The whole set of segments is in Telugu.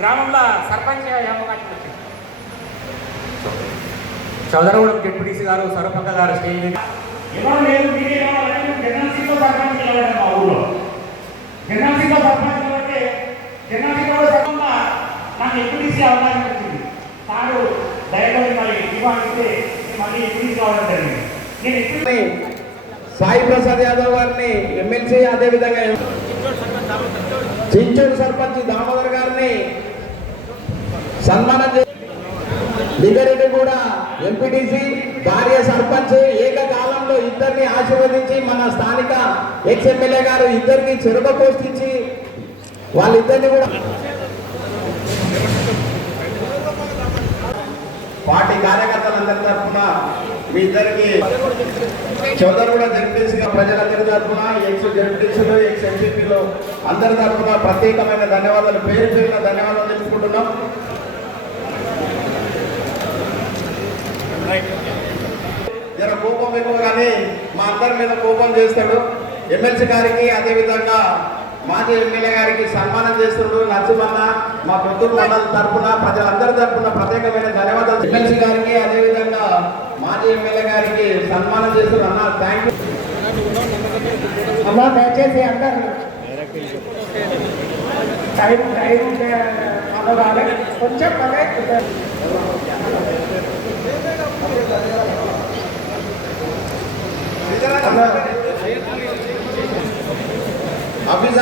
గ్రామంలో సర్పంచ్ అయ్యే అవకాశం వచ్చింది. చౌదరగూడెం డిప్యూటీసీ గారు సరపంక గారు స్టేజ్ ఎవరు లేదు మీరే కావాలని జనరల్ సీట్లో సర్పంచ్ నిలబడ్డారు మా ఊళ్ళో జనరల్ సీట్లో సర్పంచ్ నిలబడితే జనరల్ సీట్లో కూడా సర్పంచ్ నాకు ఎంపీటీసీ అవకాశం వచ్చింది. సారు దయచేసి మరి ఇవ్వాలంటే మళ్ళీ ఎంపీటీసీ కావడం జరిగింది. నేను ఎంపీ సాయి ప్రసాద్ యాదవ్ గారిని ఎమ్మెల్సీ అదేవిధంగా చించూరు సర్పంచ్ దామోదర్ గారిని సన్మానం చే కూడా ఎంపీటీసీ భార్య సర్పంచ్ ఏకకాలంలో ఇద్దరిని ఆశీర్వదించి మన స్థానిక ఎక్స్ఎమ్మెల్యే గారు ఇద్దరికి చెరుక పోషించి వాళ్ళిద్దరిని కూడా పార్టీ కార్యకర్తలందరి తరఫున మీ ఇద్దరికి చౌదరి కూడా జడ్పీసీగా ప్రజలందరి తరఫున ఎక్స్ జడ్పీసీలు ఎక్స్ ఎంపీపీలు అందరి తరఫున ప్రత్యేకమైన ధన్యవాదాలు పేరు పేరున ధన్యవాదాలు తెలుసుకుంటున్నాం జర కోపం ఎక్కువ కానీ మా అందరి మీద కోపం చేస్తాడు. ఎమ్మెల్సీ గారికి అదేవిధంగా మాజీ ఎమ్మెల్యే గారికి సన్మానం చేస్తున్నాడు. నరసింహన్న మా పొద్దున్న మండలి తరఫున ప్రజలందరి తరఫున ప్రత్యేకమైన ధన్యవాదాలు. ఎమ్మెల్సీ గారికి అదేవిధంగా మాజీ ఎమ్మెల్యే గారికి సన్మానం చేస్తున్నారు అన్న థ్యాంక్ యూ అమ్మా దయచేసి అందరు టైం టైం కొంచెం పనే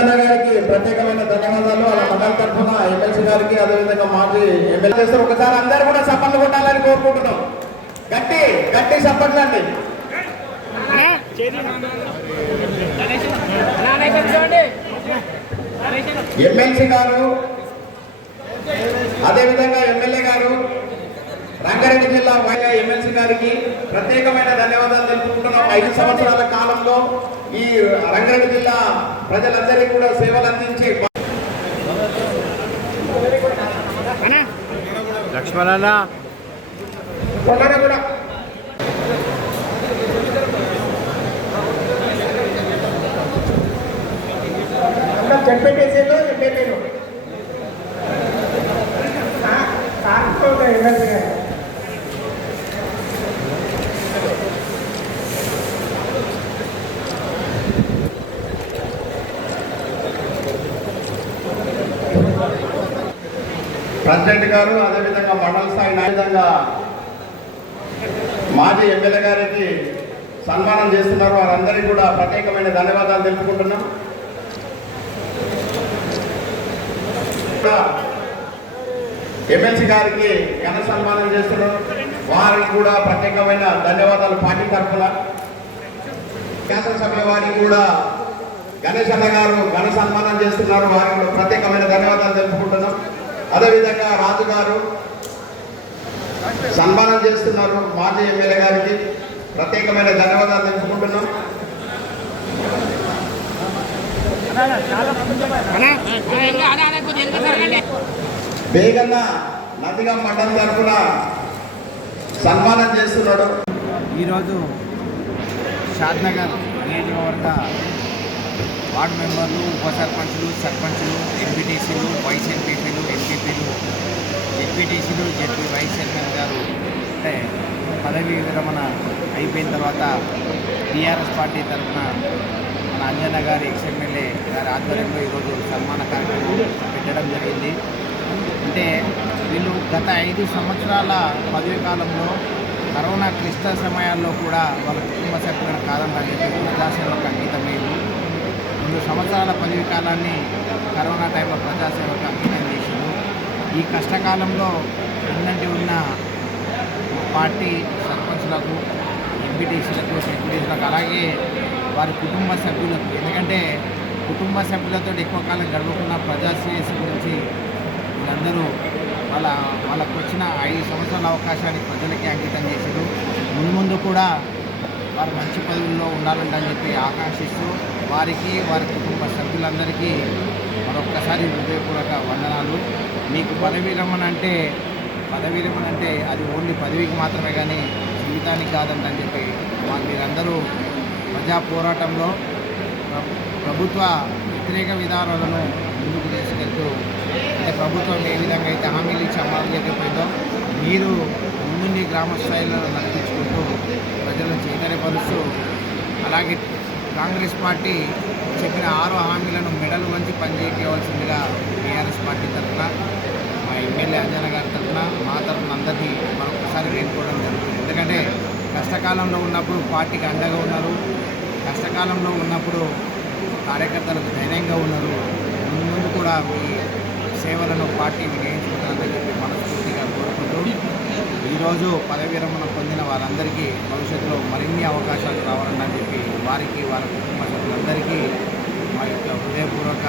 అన్న గారికి ప్రత్యేకమైన ధన్యవాదాలు. అలా మండల తరఫున ఎమ్మెల్సీ గారికి అదేవిధంగా మాజీ ఎమ్మెల్యే చేస్తారు. ఒకసారి అందరూ కూడా సపట్లు కొట్టాలని కోరుకుంటున్నాం. గట్టి గట్టి సపట్లు అండి. ఎమ్మెల్సీ గారు అదేవిధంగా ఎమ్మెల్యే గారు రంగారెడ్డి జిల్లా వైద్య ఎమ్మెల్సీ గారికి ప్రత్యేకమైన ధన్యవాదాలు తెలుపుకుంటున్నాం ఐదు సంవత్సరాల కాలంలో ఈ రంగారెడ్డి జిల్లా ప్రజలందరికీ కూడా సేవలు అందించి కొల్లన కూడా ఎంపీటీలు సాంస్కృతిక ఎమ్మెల్సీ గారు ప్రెసిడెంట్ గారు అదేవిధంగా మండల స్థాయి నాయకంగా మాజీ ఎమ్మెల్యే గారికి సన్మానం చేస్తున్నారు. వారందరికీ కూడా ప్రత్యేకమైన ధన్యవాదాలు తెలుపుకుంటున్నాం. ఎమ్మెల్సీ గారికి ఘన సన్మానం చేస్తున్నారు వారికి కూడా ప్రత్యేకమైన ధన్యవాదాలు పార్టీ తరఫున. శాసనసభ వారికి కూడా గణేష్ అన్న గారు ఘన సన్మానం చేస్తున్నారు. వారికి ప్రత్యేకమైన ధన్యవాదాలు తెలుపుకుంటున్నాం. అదేవిధంగా రాజుగారు సన్మానం చేస్తున్నారు మాజీ ఎమ్మెల్యే గారికి. ప్రత్యేకమైన ధన్యవాదాలు తెలుపుకుంటున్నాం బేగన్న నదిగా మండలం తరఫున సన్మానం చేస్తున్నాడు. ఈరోజు షాద్నగర్ నియోజకవర్గ వార్డు మెంబర్లు ఉప సర్పంచులు సర్పంచులు ఎంపీటీసీలు వైస్ ఎంపీపీలు ఎంపీపీలు జెడ్పీటీసీలు జెడ్పీ వైస్ చైర్మన్ గారు అంటే పదవీ విరమణ అయిపోయిన తర్వాత టీఆర్ఎస్ పార్టీ తరఫున మన అంజన్న గారి ఎక్స్ఎమ్మెల్యే గారి ఆధ్వర్యంలో ఈరోజు సన్మాన కార్యక్రమం పెట్టడం జరిగింది. అంటే వీళ్ళు గత ఐదు సంవత్సరాల పదవీ కాలంలో కరోనా క్లిష్ట సమయాల్లో కూడా వాళ్ళ కుటుంబ సభ్యులను కాదని చెప్పి ప్రజాసేవకు అంకితమయ్యారు రెండు సంవత్సరాల పదవి కాలాన్ని కరోనా టైంలో ప్రజాసేవకు అంకితం చేశారు ఈ కష్టకాలంలో ఉన్నటి ఉన్న పార్టీ సర్పంచ్లకు ఎంపీటీసీలకు సెక్యూరిటీలకు అలాగే వారి కుటుంబ సభ్యులకు ఎందుకంటే కుటుంబ సభ్యులతో ఎక్కువ కాలం గడపకుండా ప్రజాశ్రేయస్సు గురించి వీళ్ళందరూ వాళ్ళ వాళ్ళకు వచ్చిన ఐదు సంవత్సరాల అవకాశాన్ని ప్రజలకి అంకితం చేశారు. మున్ముందు కూడా వారు మంచి పదవుల్లో అని చెప్పి ఆకాంక్షిస్తూ వారికి వారి కుటుంబ సభ్యులందరికీ మరొక్కసారి హృదయపూర్వక వందనాలు. మీకు పదవి విరమణ అంటే పదవి విరమణ అంటే అది ఓన్లీ పదవికి మాత్రమే కానీ జీవితానికి కాదంటని చెప్పి మా మీరందరూ ప్రజా పోరాటంలో ప్రభుత్వ వ్యతిరేక విధానాలను ముందుకు తీసుకెళ్తూ అంటే ప్రభుత్వం ఏ విధంగా అయితే హామీలు ఇచ్చి అమలు చేయకపోయిందో మీరు ముందుండి గ్రామ స్థాయిలో నడిపించుకుంటూ ప్రజలను చైతన్యపరుస్తూ అలాగే కాంగ్రెస్ పార్టీ చెప్పిన ఆరు హామీలను మెడలు వంచి పనిచేయవలసిందిగా టీఆర్ఎస్ పార్టీ తరఫున మా ఎమ్మెల్యే అంజన గారి తరఫున మా తరఫున అందరినీ మరొకసారి వేడుకోవడం జరుగుతుంది. ఎందుకంటే కష్టకాలంలో ఉన్నప్పుడు పార్టీకి అండగా ఉన్నారు కష్టకాలంలో ఉన్నప్పుడు కార్యకర్తలకు ధైర్యంగా ఉన్నారు. ముందు కూడా మీ సేవలను పార్టీ వినియోగించారు ఈరోజు పదవి విరమణ పొందిన వారందరికీ భవిష్యత్తులో మరిన్ని అవకాశాలు రావాలని చెప్పి వారికి వారి కుటుంబ సభ్యులందరికీ మా యొక్క హృదయపూర్వక